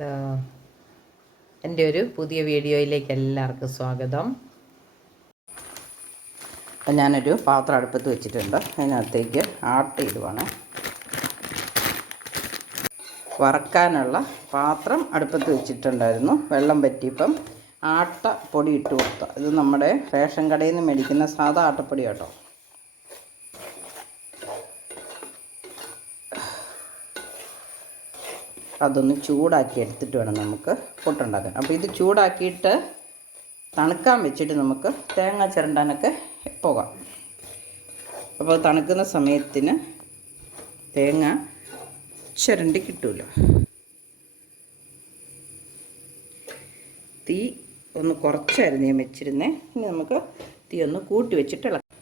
എൻ്റെ ഒരു പുതിയ വീഡിയോയിലേക്ക് എല്ലാവർക്കും സ്വാഗതം. അപ്പം ഞാനൊരു പാത്രം അടുപ്പത്ത് വെച്ചിട്ടുണ്ട്. അതിനകത്തേക്ക് ആട്ട ഇടുവാണ്. വറക്കാനുള്ള പാത്രം അടുപ്പത്ത് വെച്ചിട്ടുണ്ടായിരുന്നു. വെള്ളം പറ്റിയപ്പം ആട്ട പൊടി ഇട്ട് കൊടുത്തു. ഇത് നമ്മുടെ റേഷൻ കടയിൽ നിന്ന് മേടിക്കുന്ന സാധാ ആട്ടപ്പൊടി കേട്ടോ. അതൊന്ന് ചൂടാക്കി എടുത്തിട്ട് വേണം നമുക്ക് പുട്ടുണ്ടാക്കാൻ. അപ്പോൾ ഇത് ചൂടാക്കിയിട്ട് തണുക്കാൻ വെച്ചിട്ട് നമുക്ക് തേങ്ങ ചിരണ്ടാനൊക്കെ പോകാം. അപ്പോൾ തണുക്കുന്ന സമയത്തിന് തേങ്ങ ചിരണ്ടി കിട്ടുമല്ലോ. തീ ഒന്ന് കുറച്ചായിരുന്നു ഞാൻ വെച്ചിരുന്നേ. ഇനി നമുക്ക് തീ ഒന്ന് കൂട്ടി വെച്ചിട്ട് ഇളക്കാം.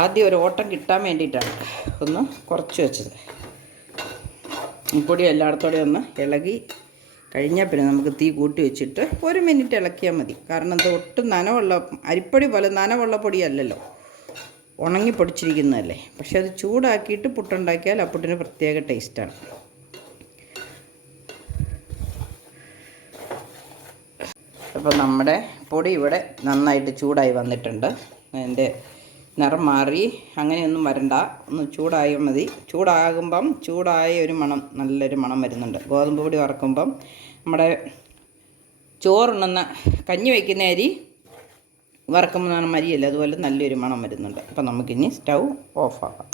ആദ്യം ഒരു ഓട്ടം കിട്ടാൻ വേണ്ടിയിട്ടാണ് ഒന്ന് കുറച്ച് വെച്ചത്. പൊടി എല്ലായിടത്തോടെ ഒന്ന് ഇളകി കഴിഞ്ഞാൽ പിന്നെ നമുക്ക് തീ കൂട്ടി വെച്ചിട്ട് 1 മിനിറ്റ് ഇളക്കിയാൽ മതി. കാരണം ഇത് ഒട്ടും നനവുള്ള അരിപ്പൊടി പോലെ നനവുള്ള പൊടിയല്ലല്ലോ, ഉണങ്ങി പൊടിച്ചിരിക്കുന്നതല്ലേ. പക്ഷെ അത് ചൂടാക്കിയിട്ട് പുട്ടുണ്ടാക്കിയാൽ ആ പുട്ടിന് പ്രത്യേക ടേസ്റ്റാണ്. അപ്പോൾ നമ്മുടെ പൊടി ഇവിടെ നന്നായിട്ട് ചൂടായി വന്നിട്ടുണ്ട്. അതിൻ്റെ നിറം മാറി അങ്ങനെയൊന്നും വരണ്ട, ഒന്ന് ചൂടായാൽ മതി. ചൂടായ ഒരു മണം, നല്ലൊരു മണം വരുന്നുണ്ട്. ഗോതമ്പ് പൊടി വറക്കുമ്പം നമ്മുടെ ചോറുണ്ണുന്ന കഞ്ഞി വയ്ക്കുന്ന അരി വറക്കുമ്പോൾ മരിയല്ല, അതുപോലെ നല്ലൊരു മണം വരുന്നുണ്ട്. അപ്പം നമുക്കിനി സ്റ്റൗ ഓഫാക്കാം.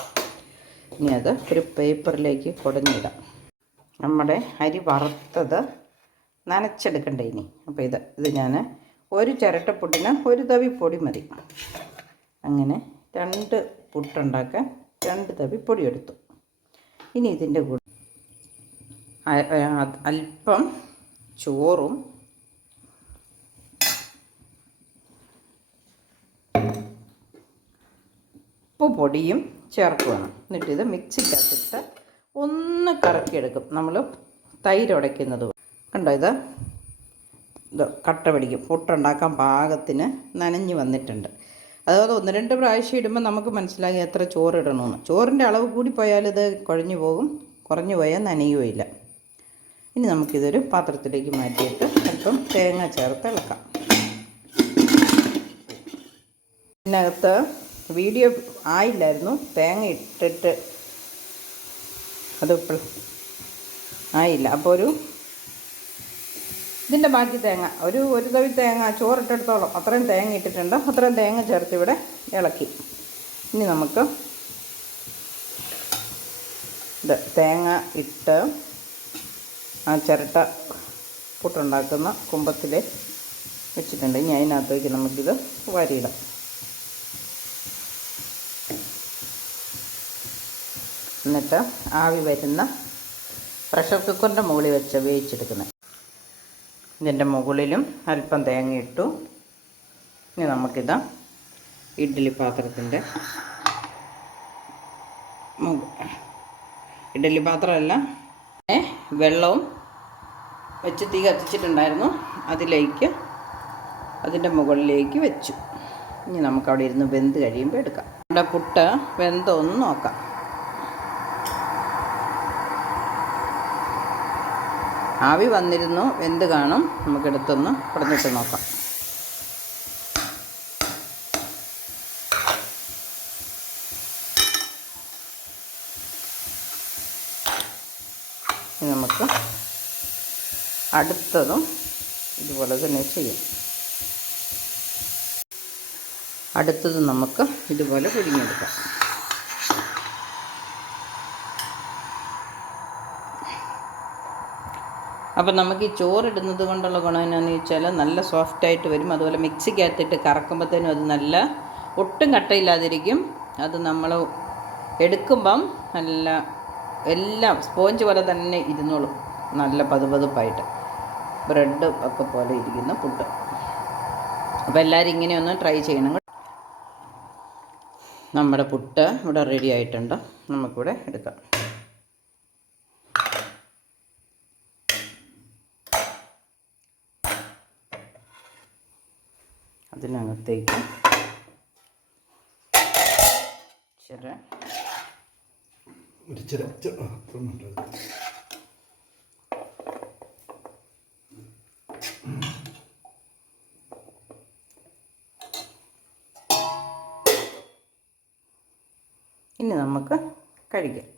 ഇനി അത് ഒരു പേപ്പറിലേക്ക് കുടഞ്ഞിടാം. നമ്മുടെ അരി വറുത്തത് നനച്ചെടുക്കണ്ടേ ഇനി. അപ്പോൾ ഇത് ഞാൻ ഒരു ചിരട്ടപ്പുട്ടിന് 1 തവി പൊടി മതി. അങ്ങനെ 2 പുട്ടുണ്ടാക്കാൻ 2 തവി പൊടി എടുത്തു. ഇനി ഇതിൻ്റെ കൂടെ അല്പം ചോറും ഉപ്പുപൊടിയും ചേർക്കുകയാണ്. എന്നിട്ടിത് മിക്സിക്കകത്തിട്ട് ഒന്ന് കറക്കിയെടുക്കും. നമ്മൾ തൈര് ഉടയ്ക്കുന്നത് കണ്ടോ, ഇത് കട്ട പിടിക്കും. പുട്ടുണ്ടാക്കാൻ പാകത്തിന് നനഞ്ഞ് വന്നിട്ടുണ്ട്. അതുപോലെ 1-2 പ്രാവശ്യം ഇടുമ്പോൾ നമുക്ക് മനസ്സിലാക്കി എത്ര ചോറ് ഇടണമെന്ന്. ചോറിൻ്റെ അളവ് കൂടിപ്പോയാൽ ഇത് കുഴഞ്ഞു പോകും, കുറഞ്ഞു പോയാൽ നനയുകയില്ല. ഇനി നമുക്കിതൊരു പാത്രത്തിലേക്ക് മാറ്റിയിട്ട് അല്പം തേങ്ങ ചേർത്ത് ഇളക്കാം. ഇതിനകത്ത് വീഡിയോ ആയില്ലായിരുന്നു, തേങ്ങ ഇട്ടിട്ട് അത് ആയില്ല. അപ്പോൾ ഇതിൻ്റെ ബാക്കി തേങ്ങ ഒരു തവി തേങ്ങ ചോറിട്ടെടുത്തോളം അത്രയും തേങ്ങ ഇട്ടിട്ടുണ്ട്. അത്രയും തേങ്ങ ചേർത്ത് ഇവിടെ ഇളക്കി. ഇനി നമുക്ക് തേങ്ങ ഇട്ട് ആ ചിരട്ട പുട്ടുണ്ടാക്കുന്ന കുമ്പത്തിൽ വെച്ചിട്ടുണ്ട്. ഇനി അതിനകത്തേക്ക് നമുക്കിത് വാരിയിടാം. എന്നിട്ട് ആവി വരുന്ന പ്രഷർ കുക്കറിൻ്റെ മുകളിൽ വെച്ച് വേവിച്ചെടുക്കുന്നത്. ഇതിൻ്റെ മുകളിലും അല്പം തേങ്ങ ഇട്ടു. ഇനി നമുക്കിത് ഇഡ്ഡലി പാത്രത്തിൻ്റെ ഇഡ്ഡലി പാത്രമല്ല, വെള്ളവും വെച്ച് തീ കത്തിച്ചിട്ടുണ്ടായിരുന്നു. അതിൻ്റെ മുകളിലേക്ക് വെച്ചു. ഇനി നമുക്കവിടെ ഇരുന്ന് വെന്ത് കഴിയുമ്പോൾ എടുക്കാം. നമ്മുടെ പുട്ട് വെന്തോന്ന് നോക്കാം. ആവി വന്നിരുന്നു, വെന്ത് കാണും. നമുക്കെടുത്തൊന്ന് കുടഞ്ഞിട്ട് നോക്കാം. നമുക്ക് അടുത്തതും ഇതുപോലെ തന്നെ ചെയ്യാം. അടുത്തത് നമുക്ക് ഇതുപോലെ പുഴുങ്ങിയെടുക്കാം. അപ്പം നമുക്ക് ഈ ചോറിടുന്നത് കൊണ്ടുള്ള ഗുണം എന്നാന്ന് ചോദിച്ചാൽ നല്ല സോഫ്റ്റായിട്ട് വരും. അതുപോലെ മിക്സിക്കകത്തിട്ട് കറക്കുമ്പോഴത്തേനും അത് നല്ല ഒട്ടും കട്ടയില്ലാതിരിക്കും. അത് നമ്മൾ എടുക്കുമ്പം നല്ല എല്ലാം സ്പോഞ്ച് പോലെ തന്നെ ഇരുന്നോളും, നല്ല പതുപതുപ്പായിട്ട് ബ്രെഡ് ഒക്കെ പോലെ ഇരിക്കുന്ന പുട്ട്. അപ്പോൾ എല്ലാവരും ഇങ്ങനെയൊന്ന് ട്രൈ ചെയ്യണം. നമ്മുടെ പുട്ട് ഇവിടെ റെഡി ആയിട്ടുണ്ട്. നമുക്കിവിടെ എടുക്കാം. അതിനകത്തേക്ക് ഇനി നമുക്ക് കഴിക്കാം.